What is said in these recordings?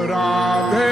राधे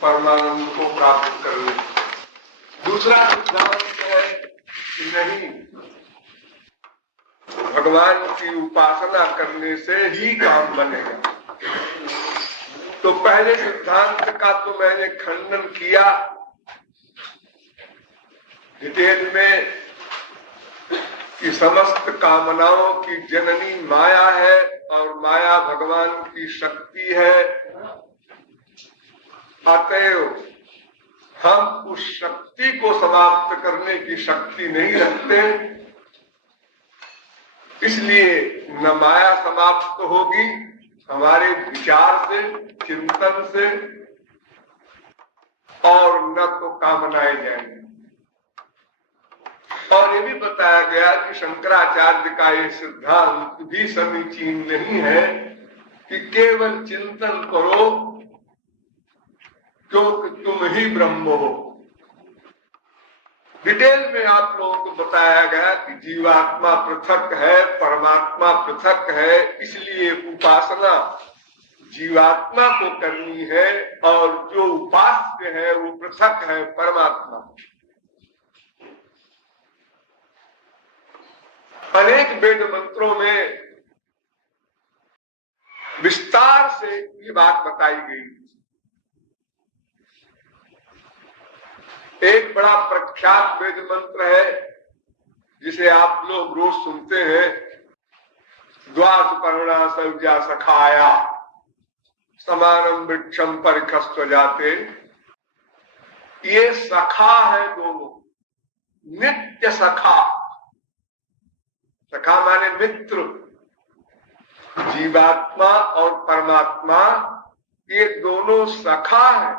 परमानंद को प्राप्त कर ले। दूसरा सिद्धांत है कि नहीं, भगवान की उपासना करने से ही काम बनेगा। तो पहले सिद्धांत का तो मैंने खंडन किया डिटेल में कि समस्त कामनाओं की जननी माया है और माया भगवान की शक्ति है। अतएव हम उस शक्ति को समाप्त करने की शक्ति नहीं रखते, इसलिए न माया समाप्त होगी हमारे विचार से, चिंतन से, और न तो कामनाएं जाएंगी। और ये भी बताया गया कि शंकराचार्य का ये सिद्धांत भी समीचीन नहीं है कि केवल चिंतन करो क्योंकि तुम ही ब्रह्म हो। डिटेल में आप लोगों को बताया गया कि जीवात्मा पृथक है, परमात्मा पृथक है, इसलिए उपासना जीवात्मा को करनी है और जो उपास्य है वो पृथक है, परमात्मा। अनेक वेद मंत्रों में विस्तार से ये बात बताई गई। एक बड़ा प्रख्यात वेद मंत्र है जिसे आप लोग रोज सुनते हैं, द्वास पर्णा सौजा सखाया समानम वृक्षम परिखस्व जाते। ये सखा है दोनों, नित्य सखा। सखा माने मित्र। जीवात्मा और परमात्मा ये दोनों सखा है,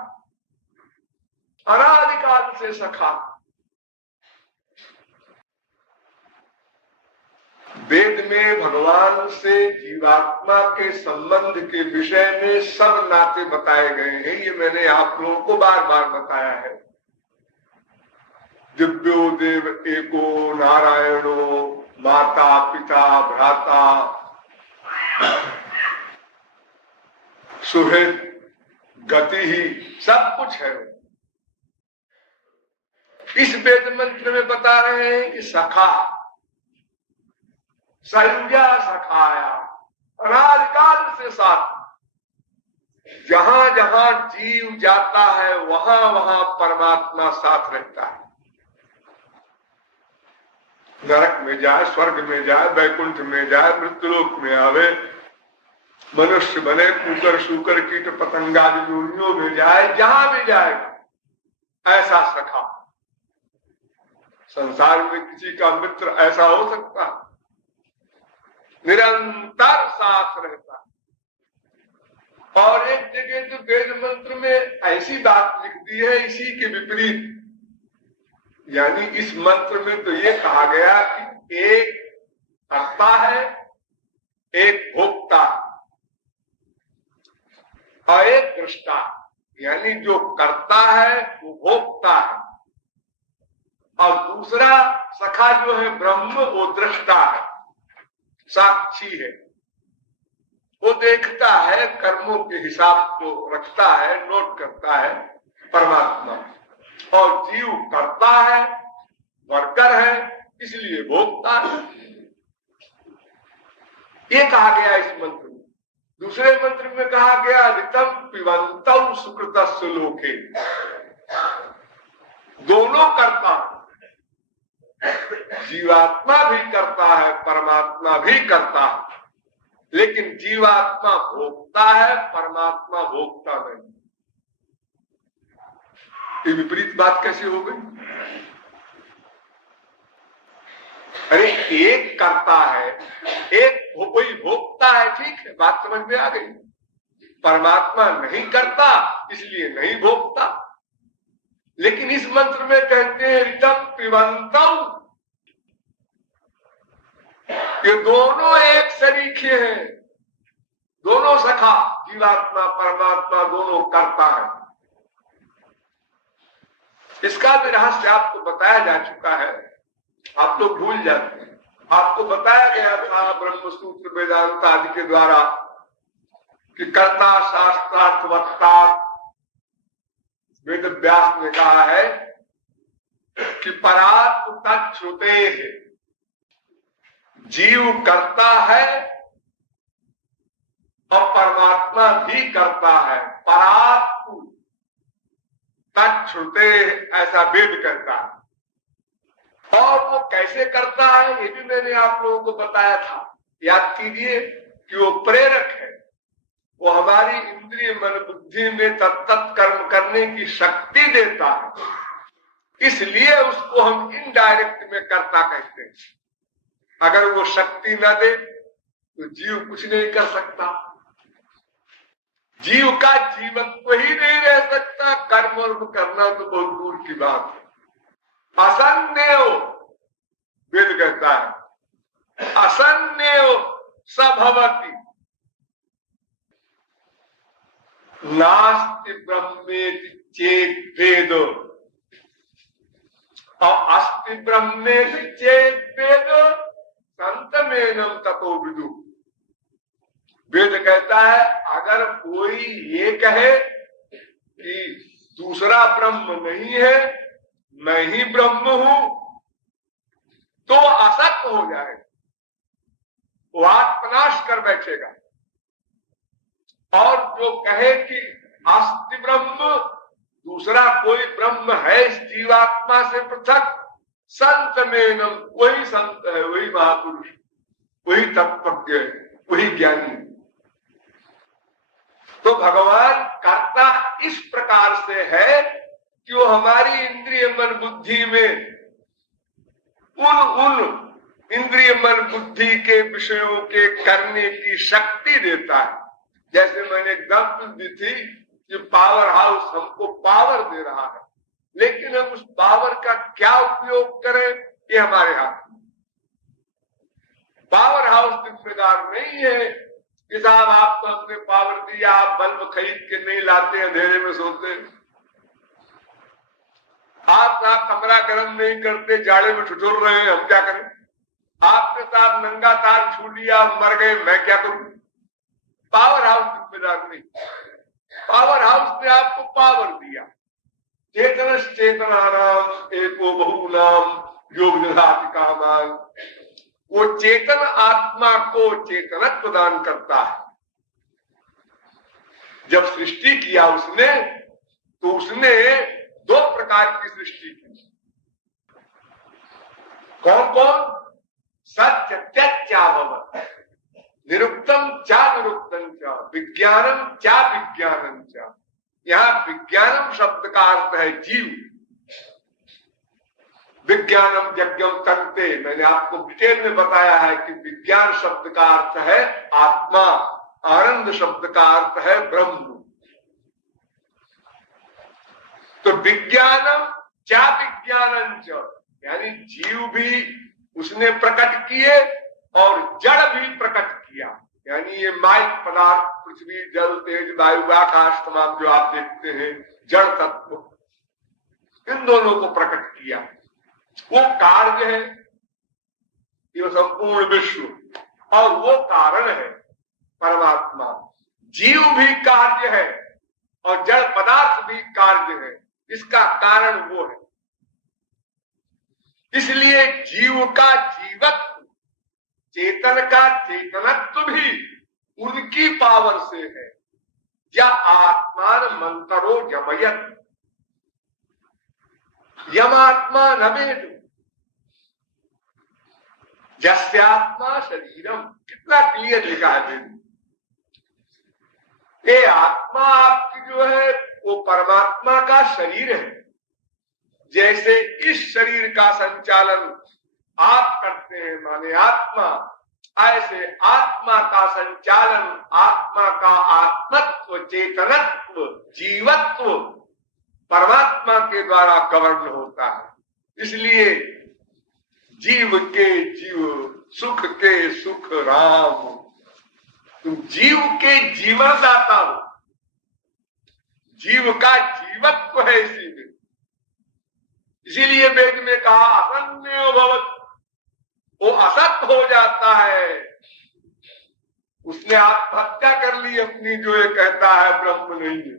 अनादिकाल से सखा। वेद में भगवान से जीवात्मा के संबंध के विषय में सब नाते बताए गए हैं। ये मैंने आप लोगों को बार बार बताया है। दिव्यो देव एको नारायणो माता पिता भ्राता सुहृद गति ही सब कुछ है। इस वेद मंत्र में बता रहे हैं कि सखा संज्ञा सखाया, अनादिकाल से साथ जहां जहां जीव जाता है वहां वहां परमात्मा साथ रहता है। नरक में जाए, स्वर्ग में जाए, वैकुंठ में जाए, मृत्युलोक में आवे, मनुष्य बने, कुकर शुकर कीट पतंगादि योनियों में जाए, जहां भी जाएगा ऐसा सखा। संसार में किसी का मित्र ऐसा हो सकता है? निरंतर साथ रहता है। और एक जगह तो वेद मंत्र में ऐसी बात लिख दी है इसी के विपरीत, यानी इस मंत्र में तो ये कहा गया कि एक कर्ता है, एक भोक्ता और एक दृष्टा, यानी जो करता है वो भोक्ता है और दूसरा सखा जो है ब्रह्म वो दृष्टा है, साक्षी है। वो देखता है, कर्मों के हिसाब को रखता है, नोट करता है परमात्मा। और जीव करता है, वर्कर है, इसलिए भोगता है। ये कहा गया इस मंत्र में। दूसरे मंत्र में कहा गया ऋतम पिबंतौ सुकृतस्य लोके। दोनों करता है, जीवात्मा भी करता है, परमात्मा भी करता है, लेकिन जीवात्मा भोगता है, परमात्मा भोगता नहीं। ये विपरीत बात कैसे हो गई? अरे एक करता है, एक कोई भोगता है, ठीक है, बात समझ में आ गई। परमात्मा नहीं करता इसलिए नहीं भोगता। लेकिन इस मंत्र में कहते हैं ऋतम पिबंतौ, ये दोनों एक शरीके हैं, दोनों सखा, जीवात्मा परमात्मा दोनों करता है। इसका भी रहस्य आपको बताया जा चुका है, आप लोग भूल जाते हैं। आपको बताया गया था ब्रह्म सूत्र वेदांत आदि के द्वारा कि कर्ता शास्त्रार्थवत्ता, वेद व्यास ने कहा है कि परात्म तच्छ्रुते है, जीव करता है और परमात्मा भी करता है। परात्म तच्छ्रुते ऐसा वेद कहता है। और वो कैसे करता है ये भी मैंने आप लोगों को बताया था। याद कीजिए कि वो प्रेरक है, वो हमारी इंद्रिय मन बुद्धि में तत्त कर्म करने की शक्ति देता है, इसलिए उसको हम इनडायरेक्ट में कर्ता कहते हैं। अगर वो शक्ति न दे तो जीव कुछ नहीं कर सकता, जीव का जीवन को ही नहीं रह सकता, कर्म और करना तो बहुत दूर की बात है। असन्नेव वेद कहता है, असन्नेव सभवति नास्ति ब्रह्मेति चेत् वेद और अस्ति ब्रह्मेति चेत् वेद संतमेनं ततो विदु। वेद कहता है अगर कोई ये कहे कि दूसरा ब्रह्म नहीं है, मैं ही ब्रह्म हूं, तो असक्त हो जाए, वो आत्मनाश कर बैठेगा। और जो कहे कि अस्ति ब्रह्म, दूसरा कोई ब्रह्म है इस जीवात्मा से पृथक, संत मेनम, वही संत है, वही महापुरुष, वही तत्वज्ञ है, वही ज्ञानी। तो भगवान कर्ता इस प्रकार से है कि वो हमारी इंद्रिय मन बुद्धि में उन इंद्रिय मन बुद्धि के विषयों के करने की शक्ति देता है। जैसे मैंने एग्जाम्पल दी थी कि पावर हाउस हमको पावर दे रहा है, लेकिन हम उस पावर का क्या उपयोग करें ये हमारे हाथ में। पावर हाउस जिम्मेदार नहीं है कि साहब आप तो अपने पावर दिया, आप बल्ब खरीद के नहीं लाते, अंधेरे में सोते, आप साहब कमरा गर्म नहीं करते, जाड़े में ठिठुर रहे हैं, हम क्या करें? आपने साहब नंगा तार छू लिया, मर गए, मैं क्या करूं? पावर हाउस जिम्मेदार नहीं। पावर हाउस ने आपको पावर दिया। चेतन चेतना नाम एको बहु नाम योग दधाति कामान। वो चेतन आत्मा को चेतनत्व दान करता है। जब सृष्टि किया उसने, तो उसने दो प्रकार की सृष्टि की। कौन कौन? सत्य त्याभवत, निरुक्तम चा निरुक्तम चा, विज्ञानम चा विज्ञानम चा। यहां विज्ञानम शब्द का अर्थ है जीव। विज्ञानम यज्ञम तंते, मैंने आपको डिटेल में बताया है कि विज्ञान शब्द का अर्थ है आत्मा, आनंद शब्द का अर्थ है ब्रह्म। तो विज्ञानम चा विज्ञानम च, यानी जीव भी उसने प्रकट किए और जड़ भी प्रकट किया। यानी ये माइक पदार्थ, पृथ्वी, जल, तेज, वायु, आकाश, तमाम जो आप देखते हैं जड़ तत्व, इन दोनों को प्रकट किया। वो कार्य है, ये संपूर्ण विश्व, और वो कारण है परमात्मा। जीव भी कार्य है और जड़ पदार्थ भी कार्य है, इसका कारण वो है। इसलिए जीव का जीवत्व, चेतन का चेतनत्व भी उनकी पावर से है। या आत्मान मंत्रो यमयत, यमात्मा न वेद, जस्यात्मा शरीरम। कितना क्लियर लिखा है वेद। ये आत्मा आपकी जो है वो परमात्मा का शरीर है। जैसे इस शरीर का संचालन आप करते हैं, माने आत्मा, ऐसे आत्मा का संचालन, आत्मा का आत्मत्व, चेतनत्व, जीवत्व परमात्मा के द्वारा गवर्न होता है। इसलिए जीव के जीव, सुख के सुख राम। तुम जीव के जीवन दाता हो, जीव का जीवत्व है इसी में। इसीलिए वेद में कहा असन्यो भवत्, वो असत हो जाता है। उसने आत्महत्या कर ली अपनी, जो ये कहता है ब्रह्म नहीं है।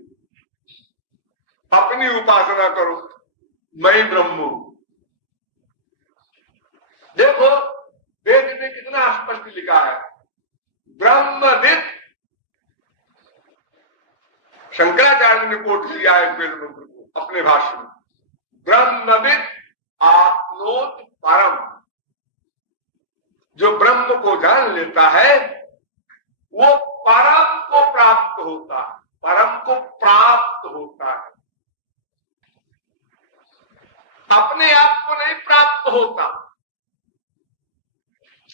अपनी उपासना करो, मैं ब्रह्म हूं। देखो वेद में कितना स्पष्ट लिखा है, ब्रह्मविद। शंकराचार्य ने कोट किया है वेद मंत्र को अपने भाष्य में, ब्रह्मविद आत्मोत परम। जो ब्रह्म को जान लेता है वो परम को प्राप्त होता है, परम को प्राप्त होता है, अपने आप को नहीं प्राप्त होता।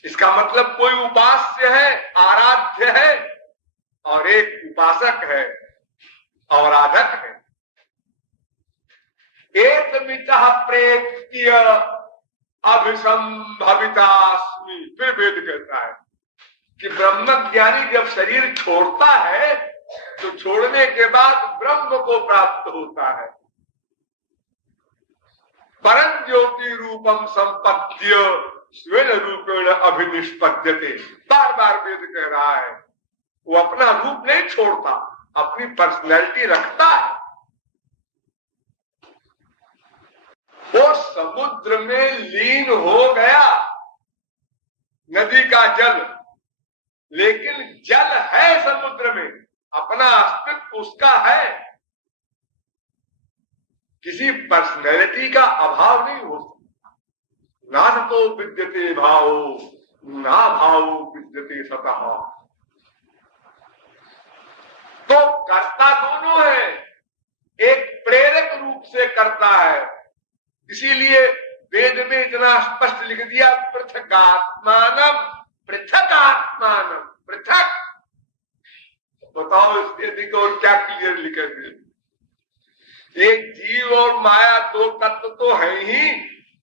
इसका मतलब कोई उपास्य है, आराध्य है, और एक उपासक है और आराधक है। एक मितः प्रेत्य अभिसंभवितास्मि। फिर वेद कहता है कि ब्रह्म ज्ञानी जब शरीर छोड़ता है तो छोड़ने के बाद ब्रह्म को प्राप्त होता है। परम ज्योति रूपम संपद्य स्वेन रूपेण अभिनिष्पद्यते। बार बार वेद कह रहा है, वो अपना रूप नहीं छोड़ता, अपनी पर्सनैलिटी रखता है। वो समुद्र में लीन हो गया, नदी का जल, लेकिन जल है समुद्र में, अपना अस्तित्व उसका है। किसी पर्सनैलिटी का अभाव नहीं हो सकता। ना तो विद्यते भाव, ना भाव विद्यते सतः। तो कर्ता दोनों है, एक प्रेरक रूप से करता है। इसीलिए वेद में इतना स्पष्ट लिख दिया, पृथगात्मानम पृथकात्मानम। पृथक, बताओ इसके अधिक और क्या क्लियर लिखे थे। एक जीव और माया दो तत्व तो है ही,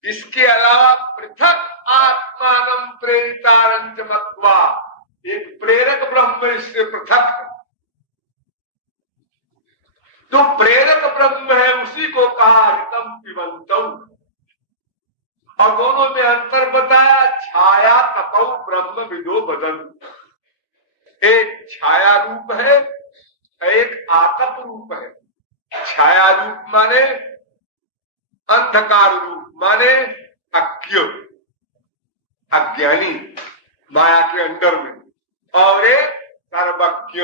इसके अलावा पृथक आत्मानम प्रेरितारंच मत्वा, एक प्रेरक ब्रह्म इससे पृथक है। जो प्रेरक ब्रह्म है उसी को कहा हितम पिबंतौ, और दोनों में अंतर बताया। छाया तपौ ब्रह्म विदो बदन, एक छाया रूप है, एक आतप रूप है। छाया रूप माने अंधकार रूप, माने अज्ञ, अज्ञानी माया के अंदर में, और एक सर्वज्ञ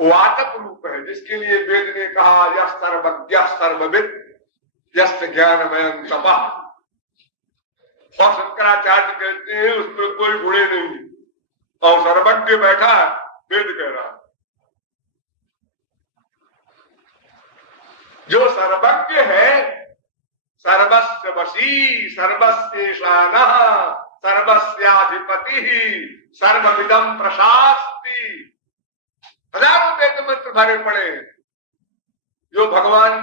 वातक रूप है, जिसके लिए वेद ने कहा यह सर्वज्ञ सर्वविद यस्त ज्ञानमयं तपः। और शंकराचार्य कहते हैं उसमें कोई गुणे नहीं, और सर्वज्ञ बैठा है, वेद कह रहा। जो सर्वज्ञ है, सर्वस्य वशी सर्वस्येशानः सर्वस्याधिपति सर्वविदं प्रशास्ति। हजारों वेद मंत्र भरे पड़े। जो भगवान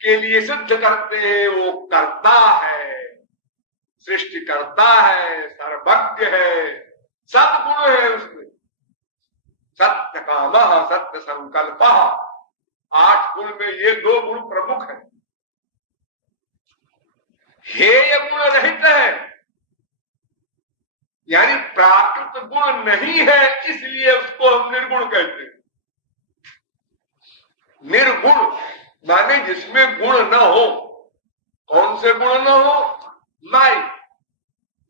के लिए सिद्ध करते हैं वो करता है, सृष्टि करता है, सर्वज्ञ है, सद्गुण है उसमें। सत्य कामः सत्य संकल्पः, 8 गुण में ये 2 गुण प्रमुख है। हेय गुण रहित है, यानी प्राकृत गुण नहीं है, इसलिए उसको हम निर्गुण कहते हैं। निर्गुण माने जिसमें गुण न हो। कौन से गुण न हो? माई,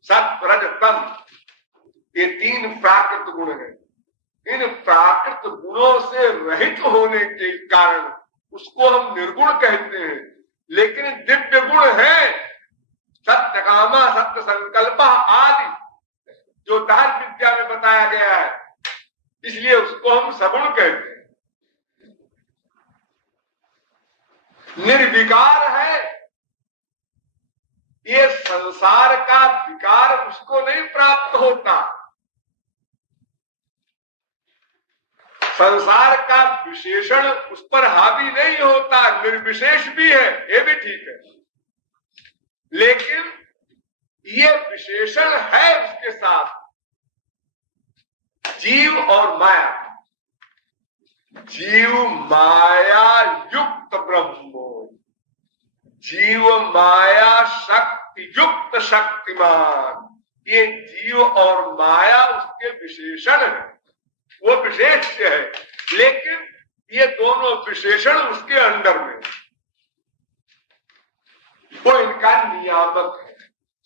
सत्व, रज, तम, ये 3 प्राकृत गुण हैं। इन प्राकृत गुणों से रहित होने के कारण उसको हम निर्गुण कहते हैं। लेकिन दिव्य गुण है, सत्य कामा सत्य संकल्प आदि, जो दान विद्या में बताया गया है, इसलिए उसको हम सगुण कहते हैं। निर्विकार है, ये संसार का विकार उसको नहीं प्राप्त होता। संसार का विशेषण उस पर हावी नहीं होता, निर्विशेष भी है, ये भी ठीक है। लेकिन ये विशेषण है उसके साथ, जीव और माया। जीव माया युक्त ब्रह्म, जीव माया शक्ति युक्त शक्तिमान, ये जीव और माया उसके विशेषण है, वो विशेष है। लेकिन ये दोनों विशेषण उसके अंदर में, वो इनका नियामक है,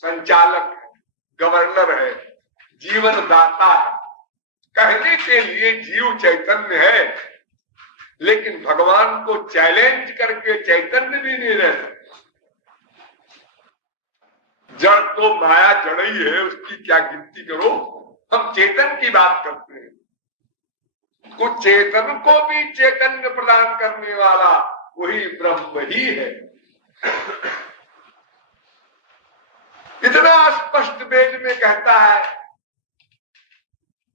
संचालक है, गवर्नर है, जीवन दाता है। कहने के लिए जीव चैतन्य है, लेकिन भगवान को चैलेंज करके चैतन्य भी नहीं रहता। जड़ तो माया जड़ ही है, उसकी क्या गिनती करो। हम चेतन की बात करते हैं, कुछ चेतन को भी चैतन्य प्रदान करने वाला वही ब्रह्म ही है। इतना स्पष्ट वेद में कहता है,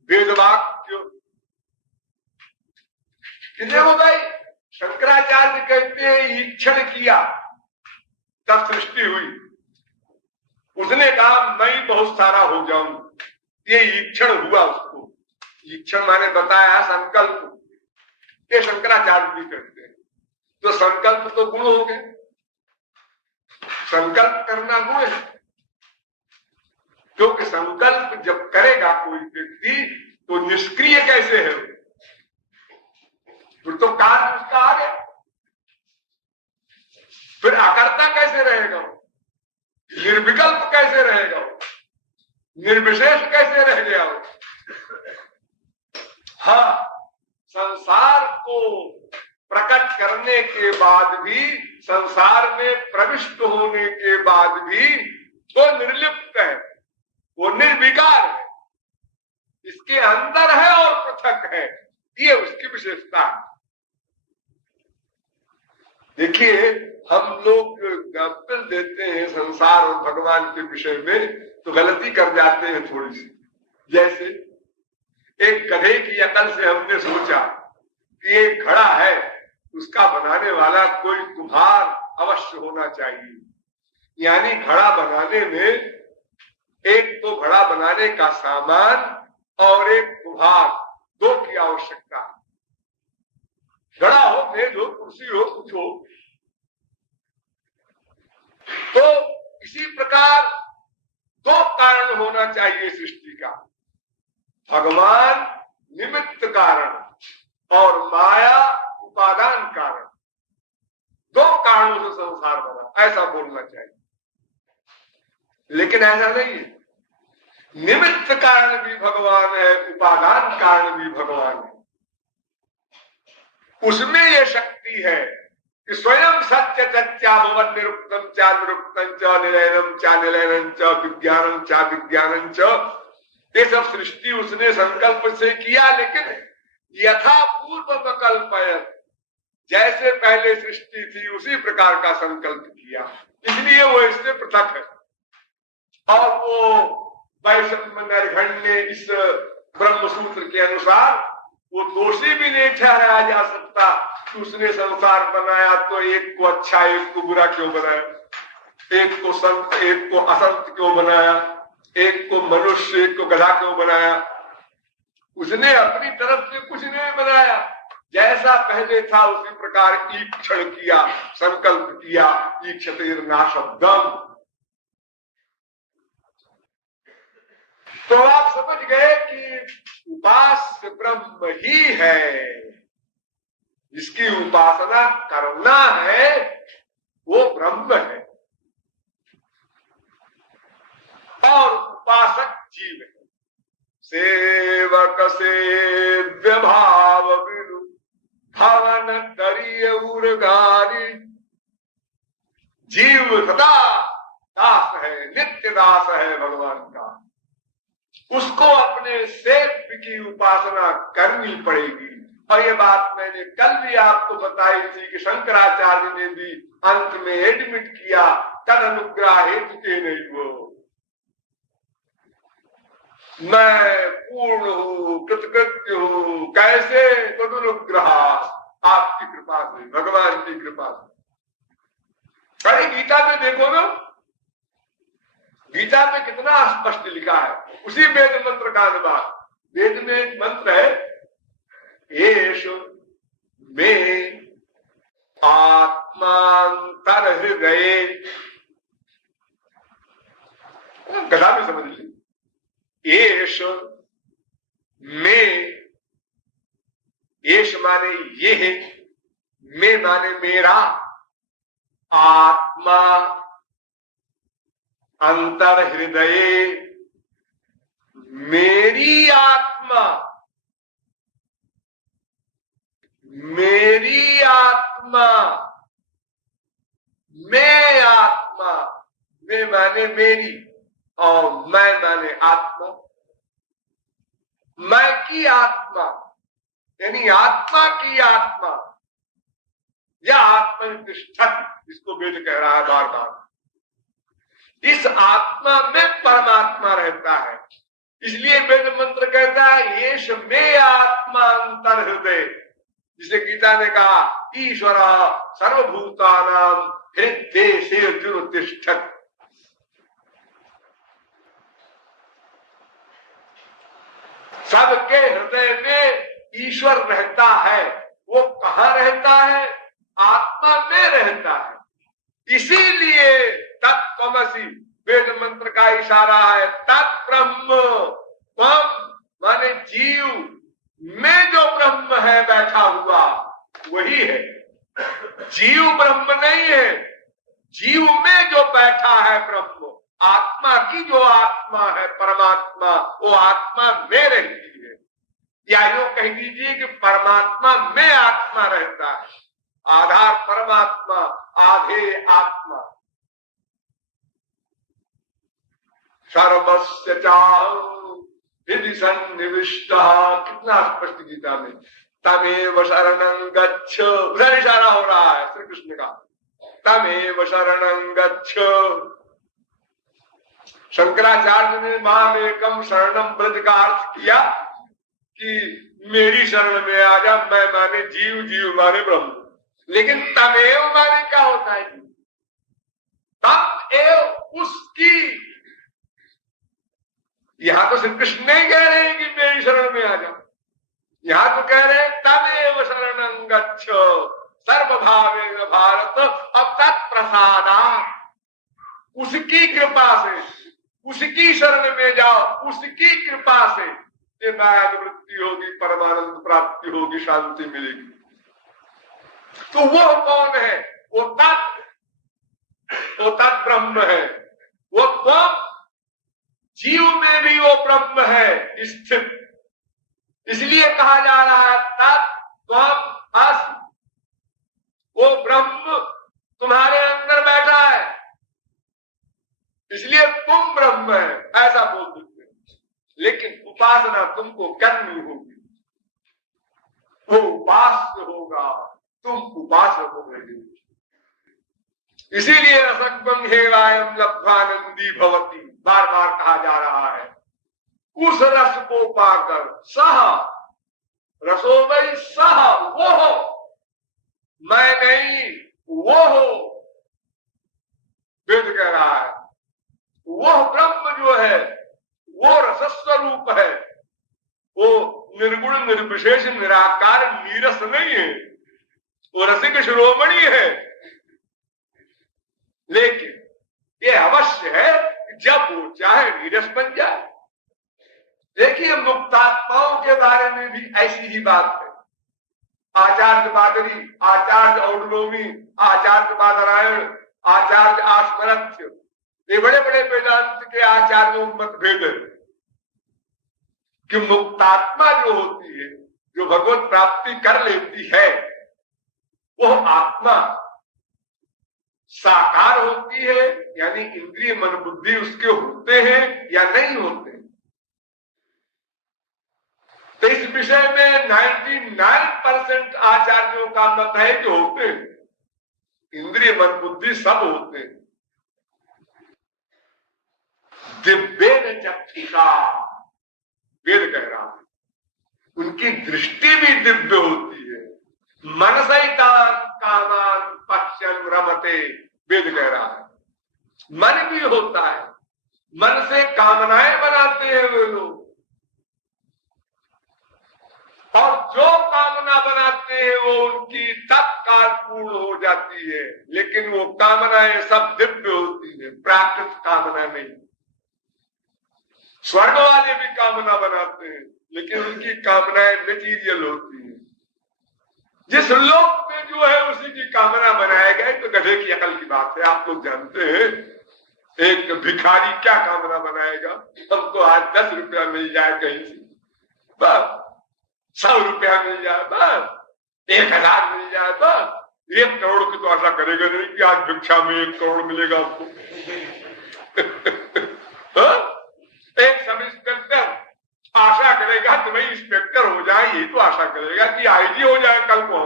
वेदवाक्य। देखो भाई, शंकराचार्य कहते हैं ईक्षण किया तब सृष्टि हुई। उसने कहा मैं बहुत सारा हो जाऊं, ये ईक्षण हुआ उसको। ईक्षण माने बताया संकल्प, ये शंकराचार्य भी कहते हैं। तो संकल्प तो गुण हो गए, संकल्प करना गुण है। क्योंकि संकल्प जब करेगा कोई व्यक्ति तो निष्क्रिय कैसे है, फिर तो कार्य उसका आ गया। फिर अकर्ता कैसे रहेगा, निर्विकल्प कैसे रहेगा, निर्विशेष कैसे रह गया। हाँ, संसार को प्रकट करने के बाद भी, संसार में प्रविष्ट होने के बाद भी वो निर्लिप्त है, वो निर्विकार है, इसके अंदर है और पृथक है, ये उसकी विशेषता है। देखिए, हम लोग गप्पल देते हैं संसार और भगवान के विषय में, तो गलती कर जाते हैं थोड़ी सी। जैसे एक गधे की अकल से हमने सोचा कि एक घड़ा है, उसका बनाने वाला कोई कुम्हार अवश्य होना चाहिए। यानी घड़ा बनाने में एक तो घड़ा बनाने का सामान और एक कुम्हार, दो की आवश्यकता है। घड़ा हो, मेज हो, कुर्सी हो, कुछ हो, तो इसी प्रकार दो कारण होना चाहिए सृष्टि का। भगवान निमित्त कारण और माया उपादान कारण, दो कारणों से संसार बना, ऐसा बोलना चाहिए। लेकिन ऐसा नहीं है। निमित्त कारण भी भगवान है, उपादान कारण भी भगवान है। उसमें यह शक्ति है कि स्वयं सत्य तत्याभवन् निरुक्तम चा निरुक्तम च निलयनम चा निलयनम च विज्ञानम चा विज्ञानम च, ये सब सृष्टि उसने संकल्प से किया। लेकिन यथा पूर्व कल्पयत, जैसे पहले सृष्टि थी उसी प्रकार का संकल्प किया, इसलिए वो इससे पृथक है। और वो वैशंपायन इस ब्रह्म सूत्र के अनुसार वो दोषी भी नहीं ठहराया जा सकता कि उसने संसार बनाया तो एक को अच्छा एक को बुरा क्यों बनाया, एक को संत एक को असंत क्यों बनाया, एक को मनुष्य एक को गधा क्यों बनाया। उसने अपनी तरफ से कुछ नहीं बनाया, जैसा पहले था उसी प्रकार ईक्षण किया, संकल्प किया, ईक्षतेर्नाशब्दम। तो आप समझ गए कि उपास्य ब्रह्म ही है, जिसकी उपासना करना है वो ब्रह्म है और उपासक जीव है। सेवक सेव्य भाव विरु भवन करिय उर्गारी, जीव सदा दास है, नित्य दास है भगवान का। उसको अपने सेव्य की उपासना करनी पड़ेगी। और ये बात मैंने कल भी आपको बताई थी कि शंकराचार्य ने भी अंत में एडमिट किया, तद अनुग्रह हेतु के नहीं वो, मैं पूर्ण हूं, कृतकृत्य हूं। कैसे? तद अनुग्रह, आपकी कृपा से, भगवान की कृपा से। अरे गीता में देखो ना, गीता में कितना स्पष्ट लिखा है, उसी वेद मंत्र का अनुवाद। वेद में एक मंत्र है, येष में आत्मांतर हृदय, गदा में समझ ली, येष में, येष माने ये है, में माने मेरा, आत्मा अंतर हृदय, मेरी आत्मा, मेरी आत्मा, मैं आत्मा, मैं माने मेरी और मैं माने आत्मा, मैं की आत्मा, यानी आत्मा की आत्मा, यह आत्मनिष्ठक, जिसको वेद कह रहा है बार बार। इस आत्मा में परमात्मा रहता है, इसलिए वेद मंत्र कहता है येष में आत्मा अंतर हृदय, जिसे गीता ने कहा ईश्वर सर्वभूतानां हृदय से अर्जुन तिष्ठत्। सबके हृदय में ईश्वर रहता है। वो कहाँ रहता है? आत्मा में रहता है। इसीलिए तत्त्वमसि वेद मंत्र का इशारा है, तत्ब्रह्म त्वम माने जीव में जो ब्रह्म है बैठा हुआ वही है। जीव ब्रह्म नहीं है, जीव में जो बैठा है ब्रह्म, आत्मा की जो आत्मा है परमात्मा, वो आत्मा में रहती है। या यूं कह दीजिए कि परमात्मा में आत्मा रहता है। आधार परमात्मा, आधे आत्मा। सर्वस्य हृदि सन्निविष्टः, कितना स्पष्ट गीता में। तमेव शरणं गच्छ, उधर इशारा हो रहा है श्री कृष्ण का। तमेव शरणं गच्छ। शंकराचार्य ने मामेकम शरणम ब्रज का अर्थ किया कि मेरी शरण में आ जा। मैं माने जीव, जीव माने ब्रह्म। लेकिन तमेव माने क्या होता है? तब एव उसकी, यहां तो श्री कृष्ण नहीं कह रहे हैं कि मेरी शरण में आ जाओ, यहां तो कह रहे हैं तमेव शरणं गच्छ सर्वभावेन भारत। अब तत्प्रसादा, उसकी कृपा से, उसकी शरण में जाओ, उसकी कृपा से ये माया निवृत्ति होगी, परमानंद प्राप्ति होगी, शांति मिलेगी। तो वो कौन है? वो तत् ब्रह्म है। वो त्वम, जीव में भी वो ब्रह्म है स्थित, इसलिए कहा जा रहा है तत् त्वम अस। वो ब्रह्म तुम्हारे अंदर बैठा है, इसलिए तुम ब्रह्म है, ऐसा बोल देते हैं। लेकिन उपासना तुमको करनी होगी, वो उपास्य होगा, तुम उपासक होगे। इसीलिए रसग्वं हेवायं लब्ध्वानंदी भवति, बार बार कहा जा रहा है। उस रस को पाकर सह रसो वै सह, वो हो, मैं नहीं, वो हो। वेद कह रहा है वह ब्रह्म जो है वो रसस्वरूप है, वो निर्गुण निर्विशेष निराकार नीरस नहीं है, वो रसिक शिरोमणि है। लेकिन ये अवश्य है कि जब वो चाहे नीरस बन जाए। देखिए मुक्तात्माओं के बारे में भी ऐसी ही बात है। आचार्य बादरी, आचार्य औडलोमी, आचार्य बादरायण, आचार्य आस्मरथ्य, ये बड़े बड़े वेदांत के आचार्यों में मतभेद है कि मुक्तात्मा जो होती है, जो भगवत प्राप्ति कर लेती है, वह आत्मा साकार होती है, यानी इंद्रिय मन बुद्धि उसके होते हैं या नहीं होते। तो इस विषय में 99% आचार्यों का मत है कि होते हैं, इंद्रिय मन बुद्धि सब होते हैं। दिव्येन चक्षुषा, वेद कह रहा है, उनकी दृष्टि भी दिव्य होती है। मनसैतान कामान पश्यन् रमते, वेद कह रहा है। मन भी होता है, मन से कामनाएं बनाते हैं वे लोग, और जो कामना बनाते हैं वो उनकी तत्काल पूर्ण हो जाती है। लेकिन वो कामनाएं सब दिव्य होती है, प्राकृत कामना नहीं। स्वर्ग वाले भी कामना बनाते हैं, लेकिन उनकी कामनाएं मटीरियल होती हैं। जिस लोक में जो है उसी की कामना बनाया गया, तो गधे की अकल की बात है। आप लोग जानते हैं एक भिखारी क्या कामना बनाएगा, हमको आज 10 रुपया मिल जाए कहीं से, बस 100 रुपया मिल जाए, बस 1000 मिल जाए, बस 1 करोड़ की तो आशा करेगा नहीं कि आज भिक्षा में 1 करोड़ मिलेगा आपको। एक सब इंस्पेक्टर आशा करेगा कि भाई इंस्पेक्टर हो जाए, यही तो आशा करेगा कि आईजी हो जाए कल को,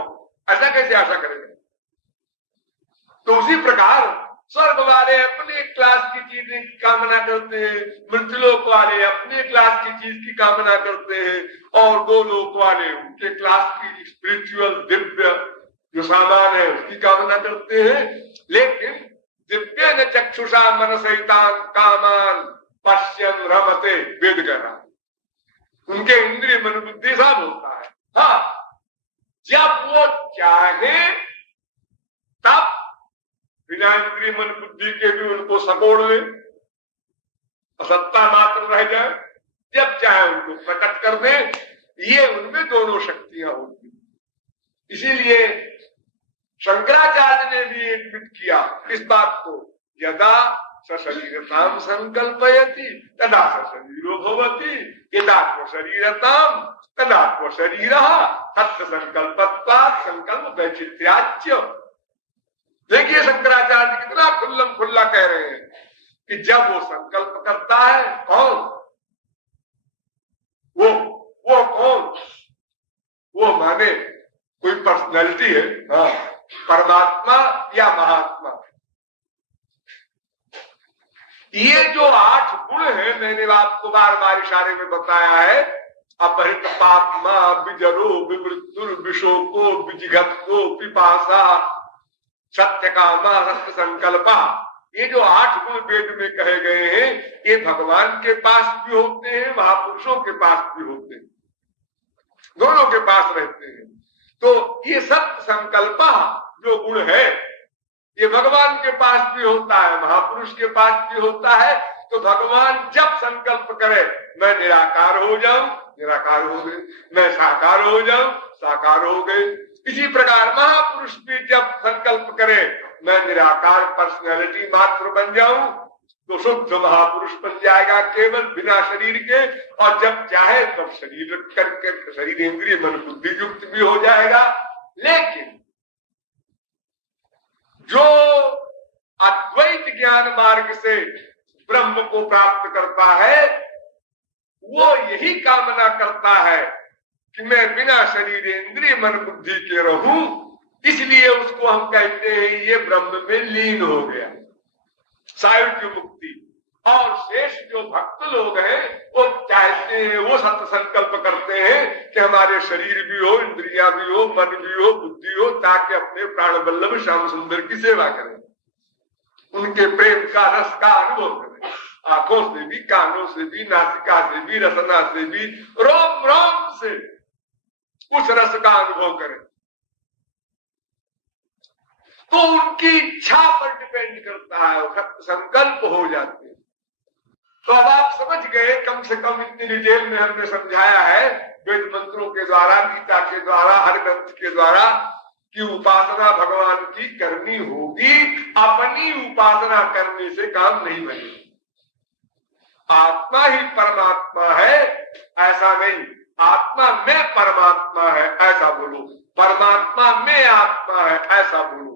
ऐसा कैसे आशा करेगा? तो उसी प्रकार स्वर्ग वाले अपने क्लास की चीज की कामना करते हैं, मृत्युलोक वाले अपने क्लास की चीज की कामना करते हैं, और दो लोक वाले उनके क्लास की स्पिरिचुअल दिव्य जो सामान है उसकी कामना करते हैं। लेकिन दिव्य न चक्षुषा मनसैतान कामान पश्यन् रमते, वेद कह रहा है, उनके इंद्रिय मन बुद्धि सब होता है। हाँ, जब वो चाहे तब बिना इंद्रिय मन बुद्धि के भी उनको सकोड़ ले, असत्ता मात्र रह जाए, जब चाहे उनको प्रकट कर दे। ये उनमें दोनों शक्तियां होती। इसीलिए शंकराचार्य ने भी एडमिट किया इस बात को, यदा सशरीरताम संकल्पयति तदा सशरीरो भवति, यदात्म शरीरताम तदात्म शरीरः तत् संकल्पत्वात् संकल्प वैचित्र्याच्च। देखिए शंकराचार्य कितना खुल्लम खुल्ला कह रहे हैं कि जब वो संकल्प करता है, कौन वो कौन? वो माने कोई पर्सनैलिटी है, हाँ, परमात्मा या महात्मा। ये जो 8 गुण है, मैंने आपको बार बार इशारे में बताया है, अपहृत पापमा विजरो विमृत्युर विशोको विजिघत्तो पिपासा सत्य कामा सत्य संकल्पा, ये जो 8 गुण वेद में कहे गए हैं, ये भगवान के पास भी होते हैं, महापुरुषों के पास भी होते हैं, दोनों के पास रहते हैं। तो ये सत्य संकल्प जो गुण है, ये भगवान के पास भी होता है, महापुरुष के पास भी होता है। तो भगवान जब संकल्प करे मैं निराकार हो जाऊं, निराकार हो गए, मैं साकार हो जाऊं, साकार हो गए। इसी प्रकार महापुरुष भी जब संकल्प करे मैं निराकार पर्सनैलिटी मात्र बन जाऊं, तो शुद्ध महापुरुष बन जाएगा, केवल बिना शरीर के। और जब चाहे तब शरीर करके शरीर इंद्रिय मन बुद्धि युक्त भी हो जाएगा। लेकिन जो अद्वैत ज्ञान मार्ग से ब्रह्म को प्राप्त करता है, वो यही कामना करता है कि मैं बिना शरीर इंद्रिय मन बुद्धि के रहूं। इसलिए उसको हम कहते हैं ये ब्रह्म में लीन हो गया, सायुज्य मुक्ति। और शेष जो भक्त लोग हैं वो चाहते हैं, वो सत्य संकल्प करते हैं कि हमारे शरीर भी हो, इंद्रियां भी हो, मन भी हो, बुद्धि हो, ताकि अपने प्राण वल्लभ श्याम सुंदर की सेवा करें, उनके प्रेम का रस का अनुभव करें, आंखों से भी, कानों से भी, नासिका से भी, रसना से भी, रोम रोम से उस रस का अनुभव करें। तो उनकी इच्छा पर डिपेंड करता है, संकल्प हो जाते हैं। तो अब आप समझ गए, कम से कम इतनी डिटेल में हमने समझाया है वेद मंत्रों के द्वारा, गीता के द्वारा, हर ग्रंथ के द्वारा, कि उपासना भगवान की करनी होगी। अपनी उपासना करने से काम नहीं बनेगा। आत्मा ही परमात्मा है ऐसा नहीं, आत्मा में परमात्मा है ऐसा बोलो, परमात्मा में आत्मा है ऐसा बोलो।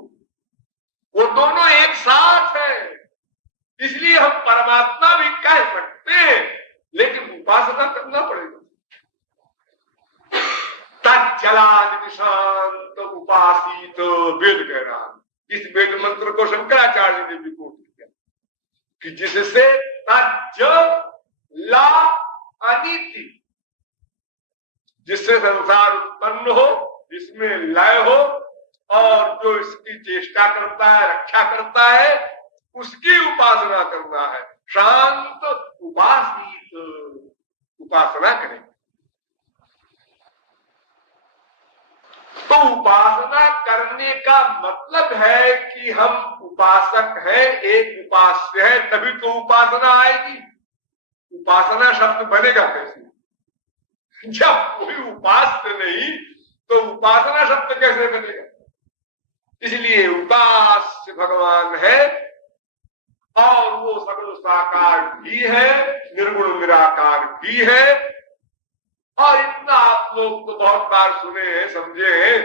वो दोनों एक साथ है, इसलिए हम परमात्मा भी कह सकते हैं, लेकिन उपासना करना पड़ेगा। तज्जलादि शांत उपासित वेद कह रहा। इस वेद मंत्र को शंकराचार्य ने भी कोट किया कि जिससे तज्ज ला अनिति, जिससे संसार उत्पन्न हो, जिसमें लय हो, और जो इसकी चेष्टा करता है, रक्षा करता है, उसकी उपासना करना है। शांत उपासित, उपासना करें। तो उपासना करने का मतलब है कि हम उपासक हैं, एक उपास्य है, तभी तो उपासना आएगी। उपासना शब्द बनेगा कैसे? जब कोई उपास्य नहीं तो उपासना शब्द कैसे बनेगा? इसलिए उपास्य भगवान है, और वो सगुण साकार भी है, निर्गुण निराकार भी है। और इतना आप लोग तो बहुत बार सुने हैं, समझे हैं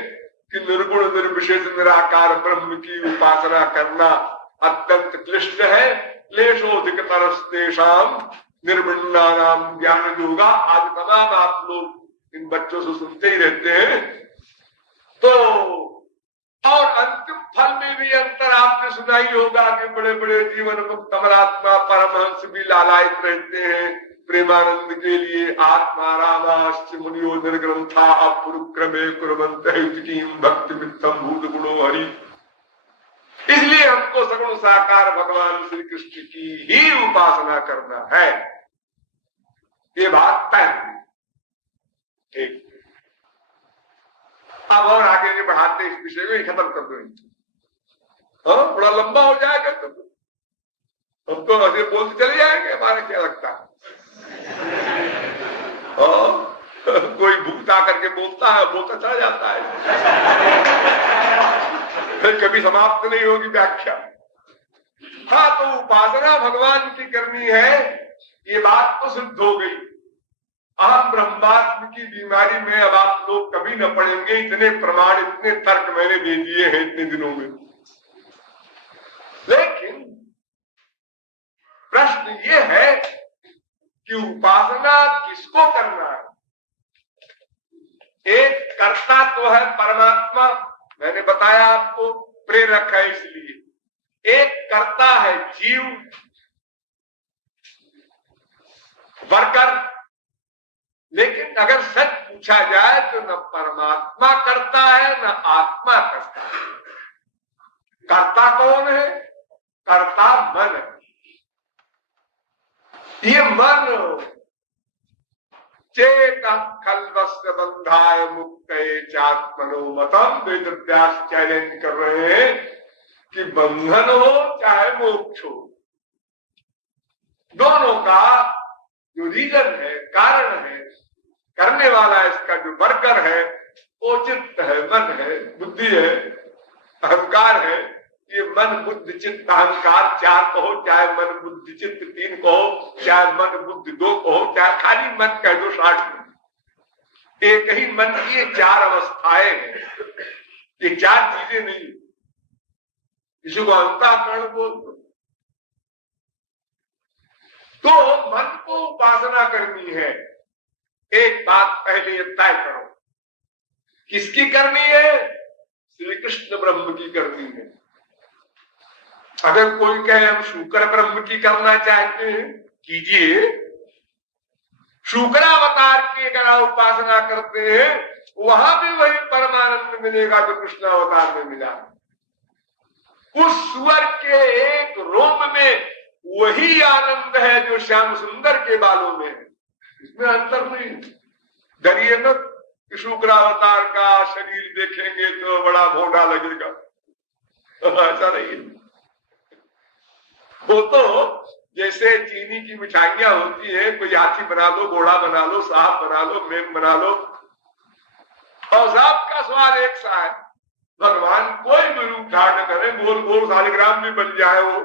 कि निर्गुण निर्विशेष निराकार ब्रह्म की उपासना करना अत्यंत क्लिष्ट है। क्लेशोधिक तरस्तेषाम निर्विण्णानाम ज्ञान योगा। आज तमाम आप लोग इन बच्चों से सुनते ही रहते हैं। तो और अंतिम फल में भी अंतर आपने सुना ही होगा कि बड़े बड़े जीवन मुक्त अमरात्मा परमहंस भी लालायित रहते हैं प्रेमानंद के लिए। आत्मा रामाश्च मुनियो निर्ग्रंथा अपुरुक्रमे कुर्वन्ति भक्ति मित्तम भूत गुणो हरि। इसलिए हमको सगुण साकार भगवान श्री कृष्ण की ही उपासना करना है, ये बात तय। ठीक, अब और आगे नहीं बढ़ाते, इस विषय में खत्म कर देंगे। बड़ा लंबा हो जाएगा तो हम तो ऐसे बोलते चले जाएंगे, हमारा क्या लगता है? कोई भूत आकर के बोलता है, बोलता चला जाता है, फिर कभी समाप्त नहीं होगी व्याख्या। हाँ, तो उपासना भगवान की करनी है, ये बात तो सिद्ध हो गई। अहम ब्रह्मास्म की बीमारी में अब आप लोग कभी न पड़ेंगे। इतने प्रमाण, इतने तर्क मैंने दे दिए हैं इतने दिनों में। लेकिन प्रश्न ये है कि उपासना किसको करना है? एक कर्ता तो है परमात्मा, मैंने बताया आपको, प्रेरक है इसलिए। एक कर्ता है जीव, वर्कर। लेकिन अगर सच पूछा जाए तो न परमात्मा करता है न आत्मा करता है। कर्ता कौन है? कर्ता बंधाय मुक्त चात्मनो मतम। वेद व्यास चैलेंज कर रहे हैं कि बंधन हो चाहे मोक्ष हो, दोनों का जो रीजन है, कारण है, करने वाला इसका जो वर्कर है वो चित्त है, मन है, बुद्धि है, अहंकार है। ये मन बुद्धि चित्त अहंकार चार कहो, चाहे मन बुद्धि चित्त तीन कहो, चाहे मन बुद्धि दो कहो, चाहे खाली मन कह दो 60 में, एक ही मन की ये चार अवस्थाएं हैं। ये चार चीजें नहीं, किसी को अंतःकरण बोल दो। तो मन को उपासना करनी है। एक बात पहले ये तय करो, किसकी करनी है? श्री कृष्ण ब्रह्म की करनी है। अगर कोई कहे हम शुक्र ब्रह्म की करना चाहते हैं, कीजिए। शुक्रावतार की अगर आप उपासना करते हैं, वहां भी वही परमानंद मिलेगा जो कृष्णावतार में मिला। उस स्वर के एक रोम में वही आनंद है जो श्याम सुंदर के बालों में है, इसमें अंतर नहीं। डरिए मत कि शुक्रावतार का शरीर देखेंगे तो बड़ा भोंडा लगेगा, ऐसा नहीं है। वो तो जैसे चीनी की मिठाइयां होती है, कोई हाथी बना लो, घोड़ा बना लो, सांप बना लो, मेम बना लो, और सबका स्वाद एक सा है। भगवान कोई भी रूप धारण करे, गोल गोल शालिग्राम भी बन जाए, वो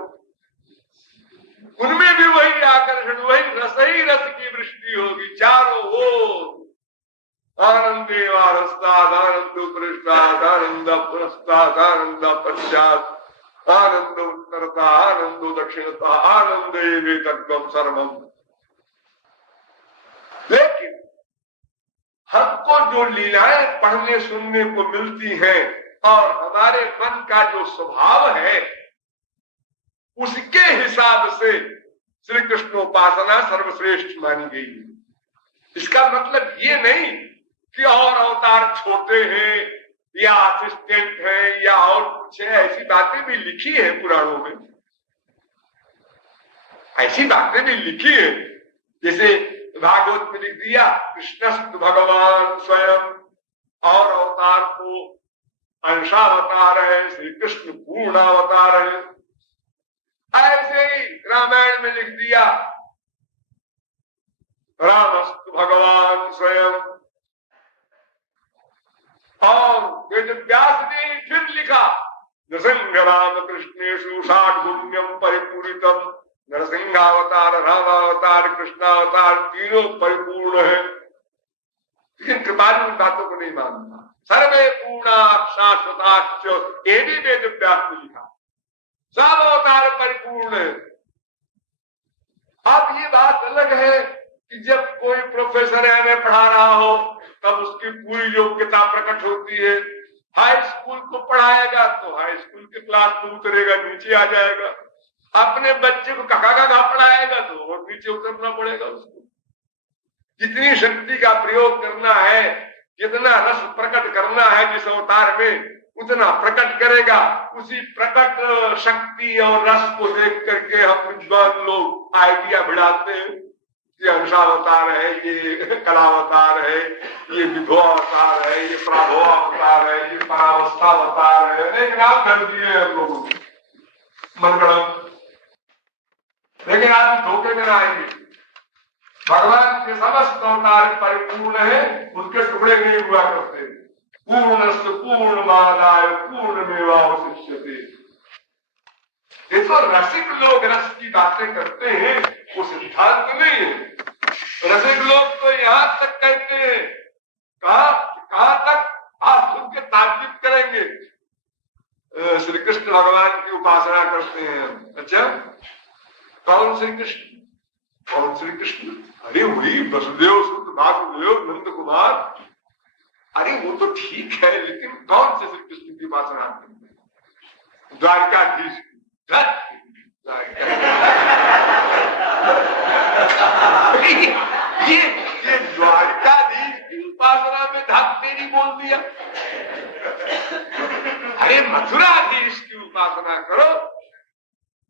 उनमें भी वही आकर्षण, वही रस ही रस की वृष्टि होगी चारों ओर। आनंदे वारस्ताद आनंद पृष्ठाद आनंद पुरस्ताद आनंद पश्चात आनंद उत्तरता आनंदो दक्षिणता आनंदे वेतत्वम सर्वम। लेकिन हमको जो लीलाएं पढ़ने सुनने को मिलती हैं और हमारे मन का जो स्वभाव है, उसके हिसाब से श्री कृष्णोपासना सर्वश्रेष्ठ मानी गई है। इसका मतलब ये नहीं कि और अवतार छोटे हैं या असिस्टेंट है या और कुछ है। ऐसी बातें भी लिखी है पुराणों में, ऐसी बातें भी लिखी है। जैसे भागवत में लिख दिया कृष्णस्तु भगवान स्वयं, और अवतार को अंशावतार है, श्री कृष्ण पूर्णावतार है। ऐसे ही रामायण में लिख दिया रामस्तु भगवान स्वयं, और वेद व्यास ने फिर लिखा नरसिंह राम कृष्णेशु षाड्गुण्यम परिपूरितम। नरसिंहावतार, रामावतार, कृष्णावतार तीनों परिपूर्ण है। लेकिन कृपालु उन बातों को नहीं मानता। सर्वे पूर्णा शाश्वताश्च, ये भी वेद व्यास ने लिखा, सब अवतार परिपूर्ण है। अब ये बात अलग है कि जब कोई प्रोफेसर एमए पढ़ा रहा हो तब उसकी पूरी योग्यता प्रकट होती है। हाई स्कूल को पढ़ाएगा तो हाई स्कूल के क्लास में उतरेगा, नीचे आ जाएगा। अपने बच्चे को कका पढ़ाएगा तो और नीचे उतरना पड़ेगा उसको। जितनी शक्ति का प्रयोग करना है, जितना रस प्रकट करना है जिस अवतार में, उतना प्रकट करेगा। उसी प्रकट शक्ति और रस को देख करके हम विद्वान लोग आइडिया बढ़ाते हैं, ये अंशावतार है, ये कलावतार है, ये विभवावतार है, ये प्राभवावतार है, ये परावस्थावतार है। अनेक नाम कर दिए हम लोगों ने मनगढ़ंत। लेकिन आप धोखे में आएंगे, भगवान के समस्त अवतार परिपूर्ण है, उनके टुकड़े नहीं हुआ करते। पूर्णस्य पूर्णमादाय पूर्णमेवावशिष्यते। ये तो रसिक लोग रस की बातें करते हैं, वो सिद्धांत नहीं है। रसिक लोग तो यहां तक कहते हैं, कहां तक आप सुन के ताज्जुब करेंगे, श्री कृष्ण भगवान की उपासना करते हैं। अच्छा, कौन श्री कृष्ण? कौन श्री कृष्ण? अरे वही वसुदेव सुत वासुदेव नंद कुमार। अरे वो तो ठीक है, लेकिन कौन से श्री कृष्ण की उपासना करते हैं? द्वारकाधीश। ये द्वारकाधीश की उपासना में धक तेरी बोल दिया। अरे मथुराधीश की उपासना करो,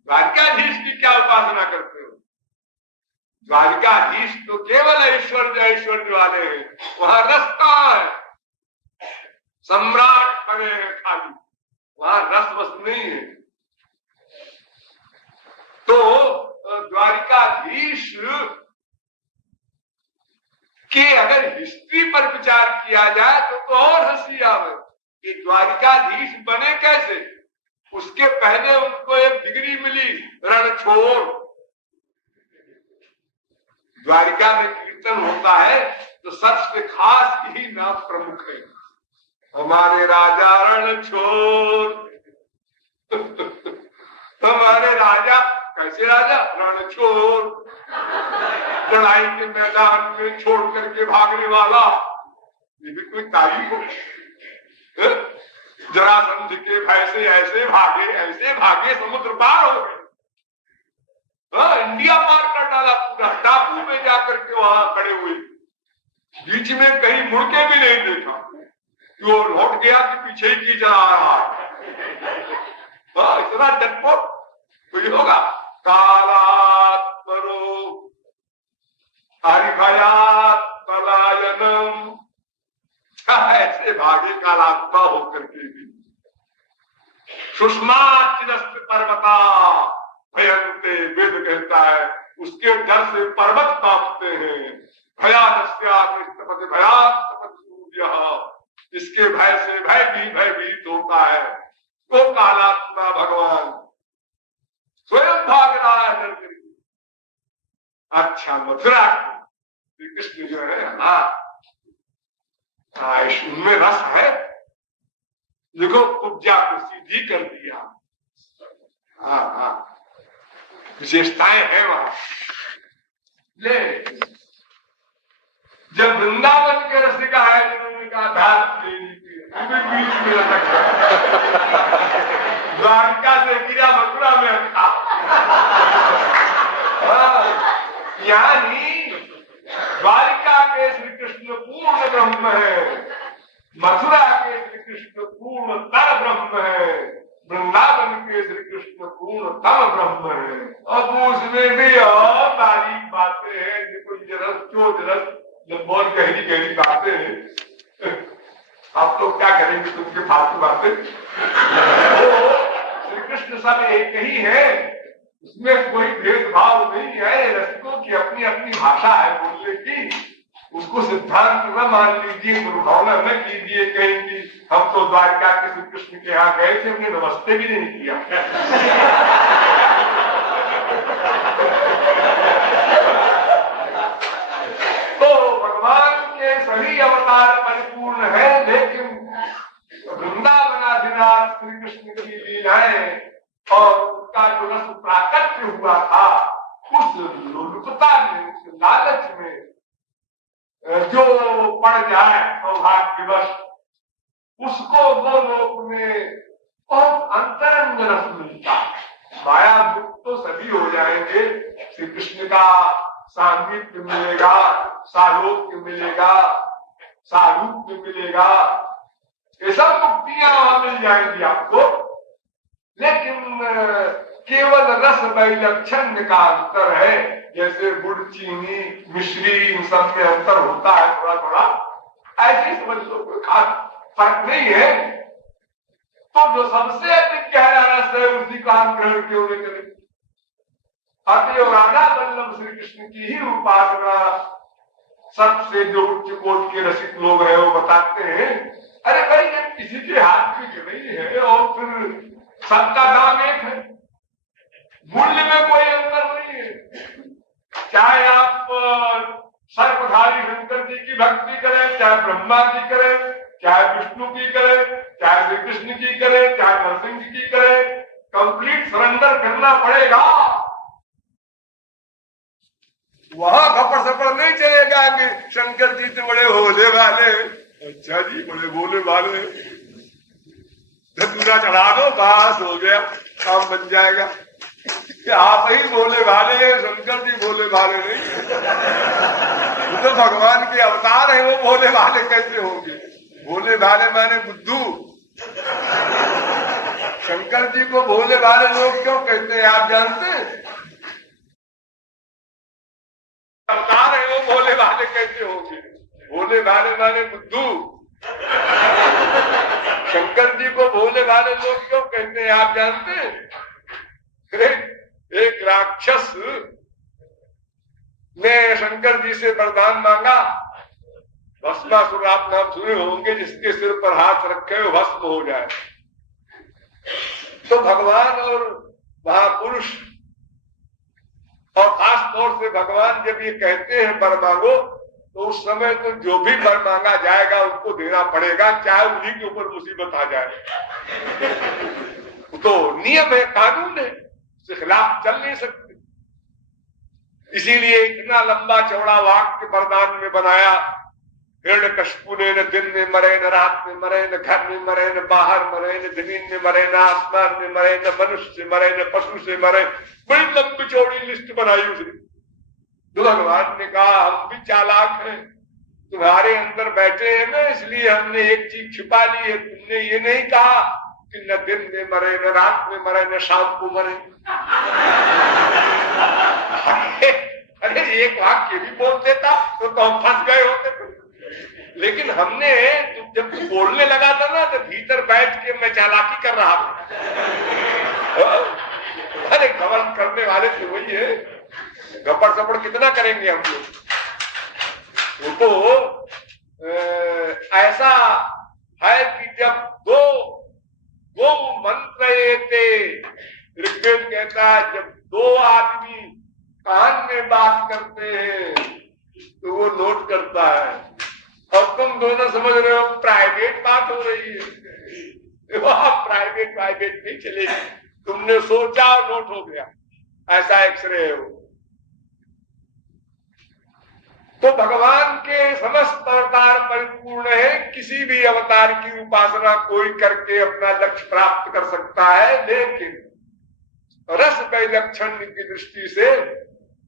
द्वारकाधीश की क्या उपासना करते हो? द्वारिकाधीश तो केवल ऐश्वर्य ऐश्वर्य वाले हैं, वहां रस कहाँ है? सम्राट खड़े हैं खाली, वहां रस बस नहीं है। तो द्वारिकाधीश के अगर हिस्ट्री पर विचार किया जाए तो और हंसी आवे कि द्वारिकाधीश बने कैसे। उसके पहले उनको एक डिग्री मिली, रणछोड़। द्वारिका में कीर्तन होता है तो सबसे खास यही नाम प्रमुख है, हमारे राजा रणछोड़। हमारे राजा कैसे राजा? रणछोड़, लड़ाई के मैदान में छोड़ करके भागने वाला। ये भी कोई तारीफ हो? जरासंध के भय से ऐसे भागे समुद्र पार हो गए। इंडिया पार कर डाला पूरा, टापू में जाकर के वहां खड़े हुए, बीच में कहीं मुड़ के भी नहीं देखा कि वो लौट गया कि पीछे ही की जा रहा है। इतना डरपोक कोई होगा? कालात्मरो हरिभयात् पलायनम, ऐसे भागे कालात्मा होकर के भी। सुषमा चिरस्त पर्वता भयंते, वेद कहता है उसके डर से पर्वत कांपते हैं। भयात सूर्य, इसके भय से भयभीत होता है। वो कालात्मा भगवान स्वयं भाग रहा है डर करके। अच्छा, मथुरा श्री कृष्ण जो है, उनमें रस है। देखो कुब्जा को सीधी कर दिया। विशेषताएं हैं वहां। ले जब वृंदावन के रसिका है जिन्होंने कहा धार बीच में द्वारका से गिरा मथुरा में रखा। यानी द्वारिका के श्री कृष्ण पूर्ण ब्रह्म है, मथुरा के श्री कृष्ण पूर्ण तर ब्रह्म है, वृंदावन के श्री कृष्ण पूर्ण तम ब्रह्म है। अब उसमें भी और तारीफ बातें हैं, बहुत गहरी गहरी बातें हैं। आप लोग क्या करेंगे तुमके फालतू बातें। तो श्री कृष्ण सब एक ही है, उसमें कोई भेदभाव नहीं है। रसिकों की अपनी अपनी भाषा है बोलने की, उसको सिद्धांत न मान लीजिए, दुर्भावना न कीजिए कहीं की हम तो द्वारका के श्री कृष्ण के यहाँ गए थे, हमने नमस्ते भी नहीं किया। तो भगवान के सभी अवतार परिपूर्ण है, लेकिन वृंदावनाधिनाथ श्री कृष्ण की लीलाएं और उसका जो रस प्राकट्य हुआ था, उस लोलुपता में, उस लालच में जो पड़ जाए सौभाग्यवश, उसको दो लोक में बहुत अंतरंग रस मिलता। माया दुख तो सभी हो जाएंगे, श्री कृष्ण का सान्निध्य मिलेगा, सालोक्य मिलेगा, सारूप्य मिलेगा, ये सब मुक्तियां वहां मिल जाएंगी आपको। लेकिन केवल रस वैलक्षण्य का अंतर है, जैसे गुड़ चीनी मिश्री इन सब में अंतर होता है थोड़ा थोड़ा, ऐसे समझ लो, कोई खास फर्क नहीं है। तो जो सबसे अधिक गहरा रस है उसी का ग्रहण क्यों नहीं करें। अतएव राधा वल्लभ श्री कृष्ण की ही उपासना सबसे जो उच्च कोटि के रसिक लोग हैं वो बताते हैं। अरे भाई जब किसी के हाथ में नहीं है और फिर सबका दाम एक है, मूल्य में कोई अंतर नहीं है। चाहे आप सर्वधारी शंकर जी की भक्ति करें, चाहे ब्रह्मा की करें, चाहे विष्णु की करें, चाहे श्री कृष्ण की करें, चाहे नरसिंह जी की करें, कंप्लीट सरेंडर करना पड़ेगा। वहां खपड़ सपड़ नहीं चलेगा कि शंकर जी तो बड़े भोले वाले। अच्छा जी, बड़े भोले वाले, धतूरा चढ़ा दो, बस हो गया, काम बन जाएगा। आप ही भोले भाले हैं, शंकर जी भोले भाले नहीं। वो तो भगवान के अवतार है, वो भोले भाले कैसे होंगे? भोले भाले माने बुद्धू। शंकर जी को भोले भाले लोग क्यों कहते हैं आप जानते हैं? भोले भाले माने बुद्धू। शंकर जी को भोले भाले लोग क्यों कहते हैं आप जानते हैं? एक राक्षस ने शंकर जी से वरदान मांगा, भस्मासुर आप नाम सुने होंगे, जिसके सिर पर हाथ रखे हो भस्म हो जाए। तो भगवान और महापुरुष और खास तौर से भगवान जब ये कहते हैं वर मांगो, तो उस समय तो जो भी वर मांगा जाएगा उसको देना पड़ेगा, चाहे उन्हीं के ऊपर मुसीबत आ जाए। तो नियम है, कानून है, उसके खिलाफ चल नहीं सकते। इसीलिए इतना लंबा चौड़ा वाक्य वरदान में बनाया। हिरण्यकशिपु ने न दिन में मरे, न रात में मरे, न घर में मरे, न बाहर मरे, न जमीन में मरे, न आसमान में मरे, न मनुष्य से मरे, न पशु से मरे। बड़ी लंबी चौड़ी लिस्ट बनाई उसने। तो भगवान ने कहा हम भी चालाक हैं, तुम्हारे अंदर बैठे हैं ना, इसलिए हमने एक चीज छिपा ली है। तुमने ये नहीं कहा कि न दिन में मरे, न रात में मरे, न शाम को मरे। अरे एक वाक्य भी बोल देता तो हम फंस गए होते। लेकिन हमने जब बोलने लगा था ना, तो भीतर बैठ के मैं चालाकी कर रहा था। अरे घमंड करने वाले तो वही है, गपड़ सपड़ कितना करेंगे हम लोग। तो ऐसा है कि जब दो मंत्र ऋग्वेद कहता है, जब दो आदमी कान में बात करते हैं तो वो नोट करता है। और तुम दोनों समझ रहे हो प्राइवेट बात हो रही है, प्राइवेट नहीं चलेगी। तुमने सोचा और नोट हो गया, ऐसा एक्सरे है वो। तो भगवान के समस्त अवतार परिपूर्ण है। किसी भी अवतार की उपासना कोई करके अपना लक्ष्य प्राप्त कर सकता है, लेकिन रस वैलक्षण्य की दृष्टि से